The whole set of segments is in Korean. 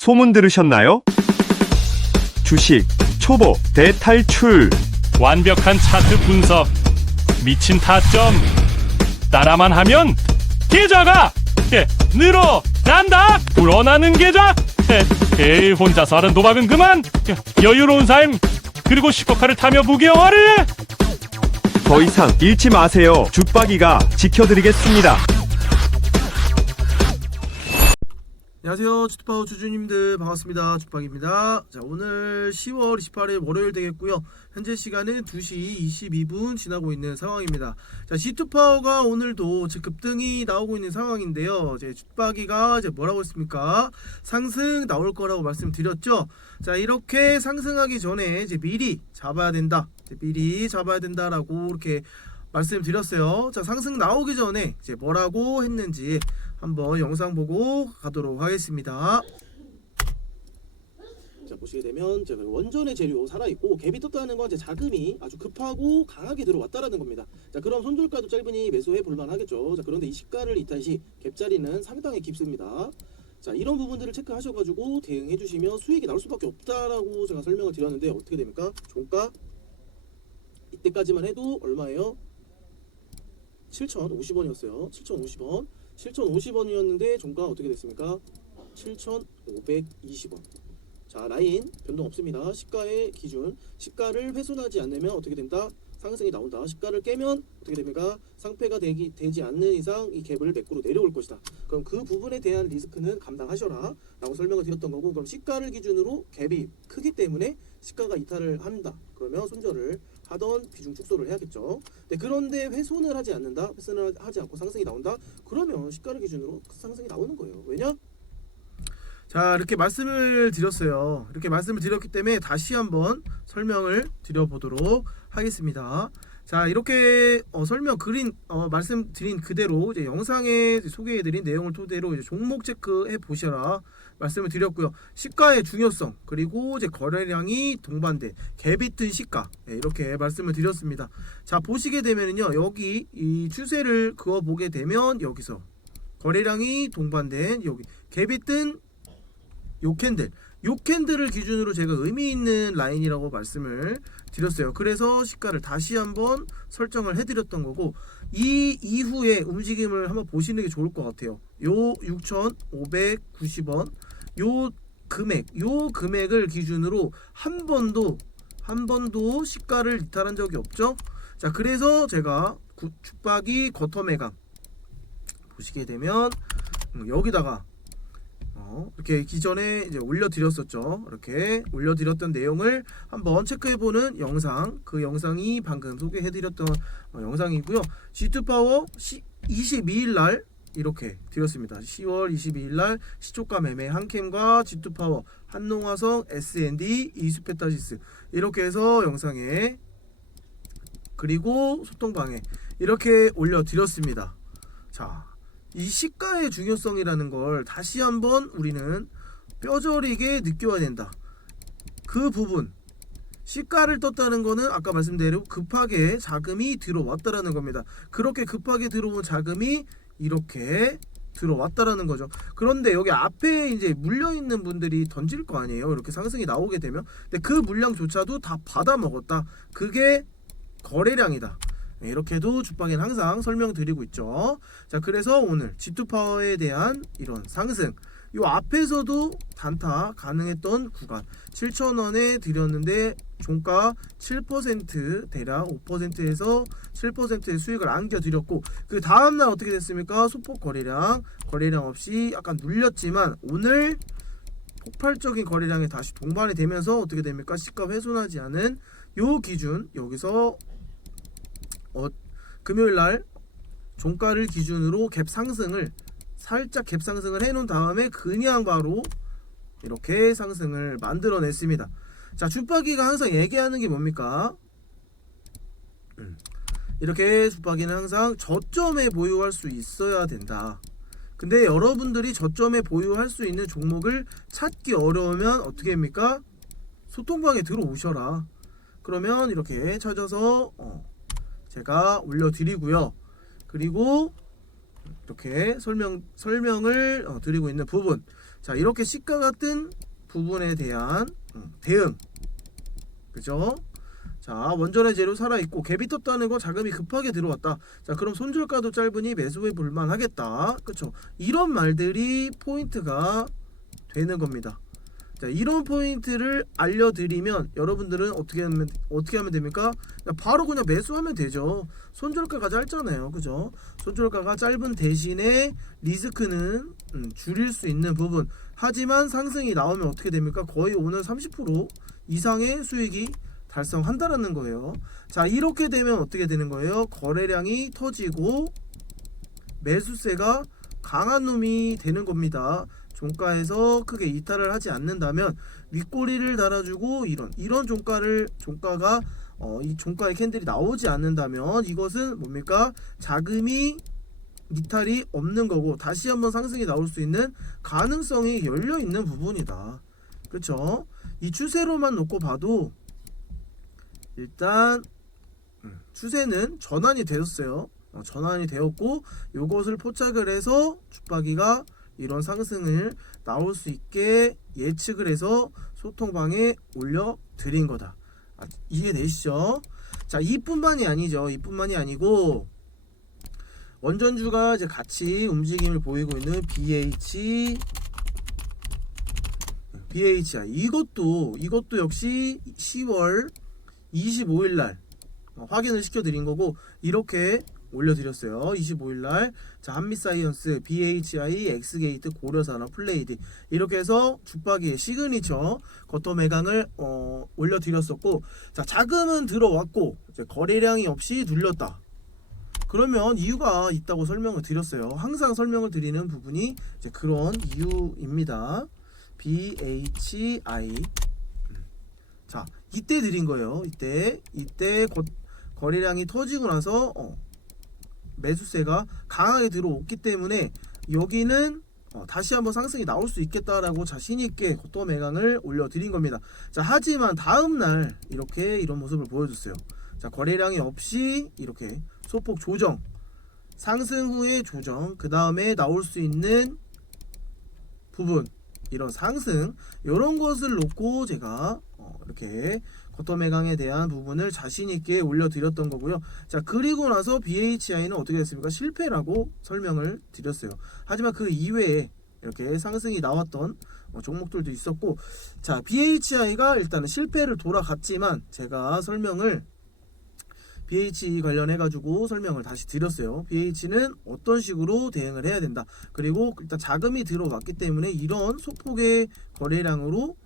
소문 들으셨나요? 주식 초보 대탈출. 완벽한 차트 분석, 미친 타점. 따라만 하면 계좌가 늘어난다. 불어나는 계좌. 에이, 혼자서 하는 도박은 그만. 여유로운 삶, 그리고 슈퍼카를 타며 부귀영화를. 더 이상 잃지 마세요. 죽박이가 지켜드리겠습니다. 안녕하세요, 주투파워 주주님들 반갑습니다. 주박입니다. 자, 오늘 10월 28일 월요일 되겠고요. 현재 시간은 2시 22분 지나고 있는 상황입니다. 자, G2파워가 오늘도 급등이 나오고 있는 상황인데요. 이제 주박이가 이제 뭐라고 했습니까? 상승 나올 거라고 말씀드렸죠. 자, 이렇게 상승하기 전에 이제 미리 잡아야 된다. 미리 잡아야 된다라고 이렇게 말씀드렸어요. 자, 상승 나오기 전에 이제 뭐라고 했는지 한번 영상 보고 가도록 하겠습니다. 자, 보시게 되면 원전의 재료 살아있고 갭이 떴다는 건 자금이 아주 급하고 강하게 들어왔다라는 겁니다. 자, 그럼 손절가도 짧으니 매수해 볼만 하겠죠. 자, 그런데 이 시가를 이탈 시 갭자리는 상당히 깊습니다. 자, 이런 부분들을 체크하셔가지고 대응해 주시면 수익이 나올 수밖에 없다라고 제가 설명을 드렸는데 어떻게 됩니까? 종가 이때까지만 해도 얼마예요? 7,050원이었어요. 7,050원. 7,050원이었는데 종가 어떻게 됐습니까? 7,520원. 자, 라인 변동 없습니다. 시가의 기준, 시가를 훼손하지 않으면 어떻게 된다? 상승이 나온다. 시가를 깨면 어떻게 됩니까? 상패가 되지 않는 이상 이 갭을 매꾸로 내려올 것이다. 그럼 그 부분에 대한 리스크는 감당하셔라 라고 설명을 드렸던 거고, 그럼 시가를 기준으로 갭이 크기 때문에 시가가 이탈을 한다. 그러면 손절을 하던 비중 축소를 해야겠죠. 네, 그런데 훼손을 하지 않는다, 훼손을 하지 않고 상승이 나온다, 그러면 시가를 기준으로 상승이 나오는 거예요. 왜냐? 자, 이렇게 말씀을 드렸어요. 이렇게 말씀을 드렸기 때문에 다시 한번 설명을 드려보도록 하겠습니다. 자, 이렇게 말씀드린 그대로 이제 영상에 소개해드린 내용을 토대로 이제 종목 체크해 보셔라 말씀을 드렸고요. 시가의 중요성, 그리고 이제 거래량이 동반된 갭이 뜬 시가, 이렇게 말씀을 드렸습니다. 자, 보시게 되면요, 여기 이 추세를 그어 보게 되면 여기서 거래량이 동반된 여기 갭이 뜬 요 캔들을 기준으로 제가 의미 있는 라인이라고 말씀을 드렸어요. 그래서 시가를 다시 한번 설정을 해드렸던 거고, 이 이후에 움직임을 한번 보시는 게 좋을 것 같아요. 요 6,590원 요 금액을 기준으로 한 번도 시가를 이탈한 적이 없죠. 자, 그래서 제가 죽박이 쿼터 매각 보시게 되면 여기다가 이렇게 기존에 이제 올려드렸었죠. 이렇게 올려드렸던 내용을 한번 체크해보는 영상, 그 영상이 방금 소개해드렸던 영상이고요. G2파워 22일날 이렇게 드렸습니다. 10월 22일날 시초가 매매 한캠과 G2파워, 한농화성, S&D, 이수페타시스 이렇게 해서 영상에, 그리고 소통방에 이렇게 올려드렸습니다. 자, 이 시가의 중요성이라는 걸 다시 한번 우리는 뼈저리게 느껴야 된다. 그 부분, 시가를 떴다는 거는 아까 말씀대로 급하게 자금이 들어왔다라는 겁니다. 그렇게 급하게 들어온 자금이 이렇게 들어왔다라는 거죠. 그런데 여기 앞에 이제 물려있는 분들이 던질 거 아니에요. 이렇게 상승이 나오게 되면. 근데 그 물량조차도 다 받아 먹었다. 그게 거래량이다. 이렇게도 주방에는 항상 설명드리고 있죠. 자, 그래서 오늘 G2파워에 대한 이런 상승, 요 앞에서도 단타 가능했던 구간 7,000원에 드렸는데 종가 7% 대략 5%에서 7%의 수익을 안겨드렸고, 그 다음날 어떻게 됐습니까? 소폭 거래량 없이 약간 눌렸지만 오늘 폭발적인 거래량에 다시 동반이 되면서 어떻게 됩니까? 시가 훼손하지 않은 요 기준, 여기서 금요일날 종가를 기준으로 갭 상승을 살짝 갭 상승을 해놓은 다음에 그냥 바로 이렇게 상승을 만들어냈습니다. 자, 주박이가 항상 얘기하는 게 뭡니까? 이렇게 주박이는 항상 저점에 보유할 수 있어야 된다. 근데 여러분들이 저점에 보유할 수 있는 종목을 찾기 어려우면 어떻게 합니까? 소통방에 들어오셔라. 그러면 이렇게 찾아서 제가 올려드리고요. 그리고 이렇게 설명을 드리고 있는 부분, 자, 이렇게 시가가 뜬 부분에 대한 대응. 그죠? 자, 원전의 재료 살아있고 갭이 떴다는 건 자금이 급하게 들어왔다. 자, 그럼 손절가도 짧으니 매수해 볼만하겠다. 그쵸? 이런 말들이 포인트가 되는 겁니다. 자, 이런 포인트를 알려드리면 여러분들은 어떻게 하면 됩니까? 바로 그냥 매수하면 되죠. 손절가가 짧잖아요. 그죠? 손절가가 짧은 대신에 리스크는 줄일 수 있는 부분. 하지만 상승이 나오면 어떻게 됩니까? 거의 오늘 30% 이상의 수익이 달성한다라는 거예요. 자, 이렇게 되면 어떻게 되는 거예요? 거래량이 터지고 매수세가 강한 놈이 되는 겁니다. 종가에서 크게 이탈을 하지 않는다면 윗꼬리를 달아주고 이런 종가가 이 종가의 캔들이 나오지 않는다면 이것은 뭡니까? 자금이 이탈이 없는 거고 다시 한번 상승이 나올 수 있는 가능성이 열려 있는 부분이다. 그렇죠? 이 추세로만 놓고 봐도 일단 추세는 전환이 되었어요. 전환이 되었고 요것을 포착을 해서 죽박이가 이런 상승을 나올 수 있게 예측을 해서 소통방에 올려드린 거다. 이해되시죠? 자, 이뿐만이 아니죠. 이뿐만이 아니고 원전주가 이제 같이 움직임을 보이고 있는 BHI 이것도 역시 10월 25일날 확인을 시켜드린 거고 이렇게 올려드렸어요. 25일날 자, 한미사이언스, BHI, 엑스게이트, 고려산업, 플레이드 이렇게 해서 죽박이의 시그니처 겉도 매강을 올려드렸었고 자, 자금은 들어왔고 이제 거래량이 없이 눌렸다. 그러면 이유가 있다고 설명을 드렸어요. 항상 설명을 드리는 부분이 이제 그런 이유입니다. BHI 자, 이때 드린 거예요. 이때 거래량이 터지고 나서 매수세가 강하게 들어왔기 때문에 여기는 다시 한번 상승이 나올 수 있겠다라고 자신있게 겉도 매강을 올려드린 겁니다. 자, 하지만 다음날 이런 모습을 보여줬어요. 자, 거래량이 없이 이렇게 소폭 조정, 상승 후에 조정, 그 다음에 나올 수 있는 부분, 이런 상승, 이런 것을 놓고 제가 이렇게 겉도 매강에 대한 부분을 자신있게 올려드렸던 거고요. 자, 그리고 나서 BHI는 어떻게 됐습니까? 실패라고 설명을 드렸어요. 하지만 그 이외에 이렇게 상승이 나왔던 종목들도 있었고, 자, BHI가 일단은 실패를 돌아갔지만 제가 설명을 BH 관련해 가지고 설명을 다시 드렸어요. BH는 어떤 식으로 대응을 해야 된다. 그리고 일단 자금이 들어왔기 때문에 이런 소폭의 거래량으로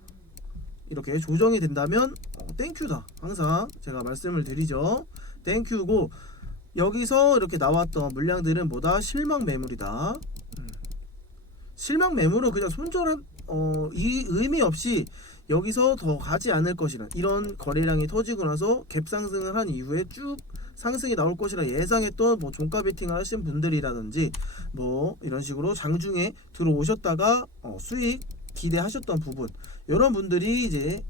이렇게 조정이 된다면 땡큐다. 항상 제가 말씀을 드리죠. 땡큐고 여기서 이렇게 나왔던 물량들은 뭐다? 실망 매물이다. 실망 매물은 그냥 손절한 이 의미 없이 여기서 더 가지 않을 것이라, 이런 거래량이 터지고 나서 갭 상승을 한 이후에 쭉 상승이 나올 것이라 예상했던 종가 베팅을 하신 분들이라든지 이런 식으로 장중에 들어오셨다가 수익 기대하셨던 부분, 이런 분들이 이제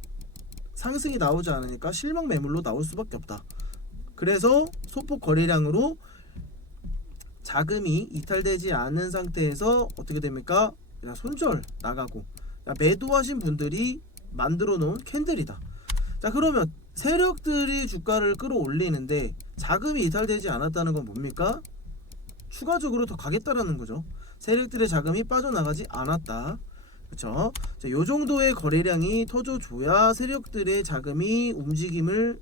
상승이 나오지 않으니까 실망 매물로 나올 수밖에 없다. 그래서 소폭 거래량으로 자금이 이탈되지 않은 상태에서 어떻게 됩니까? 그냥 손절 나가고 매도하신 분들이 만들어 놓은 캔들이다. 자, 그러면 세력들이 주가를 끌어올리는데 자금이 이탈되지 않았다는 건 뭡니까? 추가적으로 더 가겠다라는 거죠. 세력들의 자금이 빠져나가지 않았다. 그렇죠? 자, 요 정도의 거래량이 터져줘야 세력들의 자금이 움직임을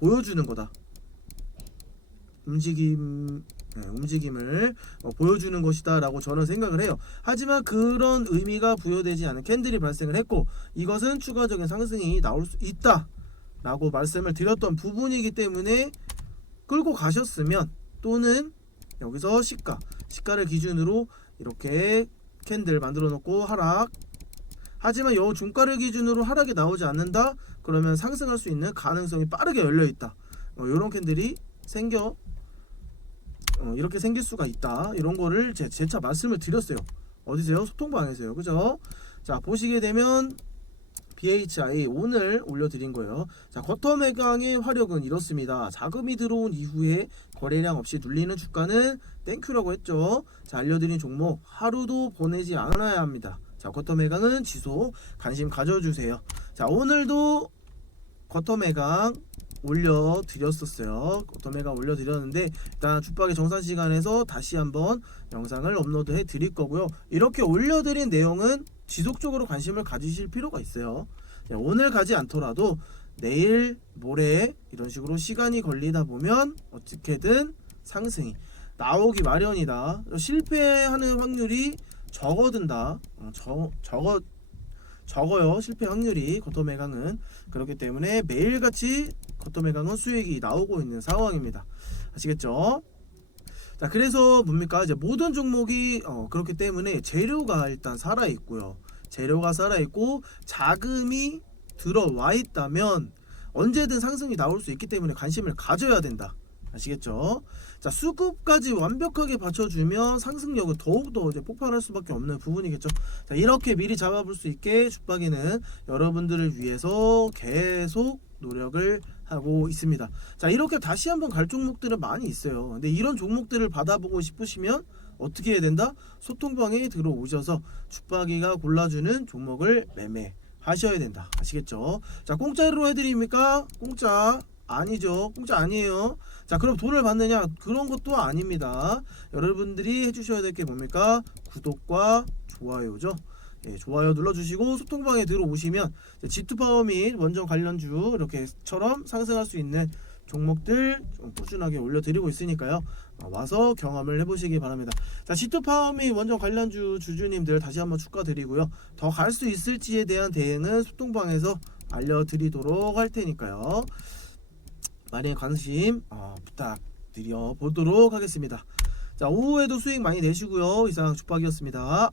보여주는 거다. 움직임을 보여주는 것이다 라고 저는 생각을 해요. 하지만 그런 의미가 부여되지 않은 캔들이 발생을 했고 이것은 추가적인 상승이 나올 수 있다 라고 말씀을 드렸던 부분이기 때문에 끌고 가셨으면, 또는 여기서 시가를 기준으로 이렇게 캔들 만들어 놓고 하락, 하지만 요 종가를 기준으로 하락이 나오지 않는다 그러면 상승할 수 있는 가능성이 빠르게 열려 있다. 요런 캔들이 이렇게 생길 수가 있다. 이런 거를 재차 말씀을 드렸어요. 어디세요? 소통방에서요. 그죠? 자, 보시게 되면 BHI 오늘 올려드린 거예요. 자, 쿼터 매강의 화력은 이렇습니다. 자금이 들어온 이후에 거래량 없이 눌리는 주가는 땡큐라고 했죠. 자, 알려드린 종목 하루도 보내지 않아야 합니다. 자, 쿼터매강은 지속 관심 가져주세요. 자, 오늘도 쿼터매강 올려드렸었어요. 쿼터매강 올려드렸는데 일단 죽박이 정산 시간에서 다시 한번 영상을 업로드 해 드릴 거고요. 이렇게 올려드린 내용은 지속적으로 관심을 가지실 필요가 있어요. 오늘 가지 않더라도 내일, 모레 이런 식으로 시간이 걸리다 보면 어떻게든 상승이 나오기 마련이다. 실패하는 확률이 적어든다. 적어요. 실패 확률이 쿼터매강은. 그렇기 때문에 매일같이 쿼터매강은 수익이 나오고 있는 상황입니다. 아시겠죠? 자, 그래서 뭡니까? 이제 모든 종목이 그렇기 때문에 재료가 일단 살아 있고요. 재료가 살아 있고 자금이 들어와 있다면 언제든 상승이 나올 수 있기 때문에 관심을 가져야 된다. 아시겠죠? 자, 수급까지 완벽하게 받쳐주면 상승력은 더욱더 이제 폭발할 수밖에 없는 부분이겠죠. 자, 이렇게 미리 잡아볼 수 있게 죽박이는 여러분들을 위해서 계속 노력을 하고 있습니다. 자, 이렇게 다시 한번 갈 종목들은 많이 있어요. 근데 이런 종목들을 받아보고 싶으시면 어떻게 해야 된다? 소통방에 들어오셔서 죽박이가 골라주는 종목을 매매하셔야 된다. 아시겠죠? 자, 공짜로 해드립니까? 공짜 아니죠. 공짜 아니에요. 자, 그럼 돈을 받느냐? 그런 것도 아닙니다. 여러분들이 해주셔야 될 게 뭡니까? 구독과 좋아요죠. 예, 좋아요 눌러주시고 소통방에 들어오시면 G2파워 및 원전 관련주 이렇게처럼 상승할 수 있는 종목들 좀 꾸준하게 올려드리고 있으니까요. 와서 경험을 해보시기 바랍니다. 자, G2파워 및 원전 관련주 주주님들 다시 한번 축하드리고요. 더 갈 수 있을지에 대한 대응은 소통방에서 알려드리도록 할 테니까요. 많은 관심 부탁드려 보도록 하겠습니다. 자, 오후에도 수익 많이 내시고요. 이상 죽박이었습니다.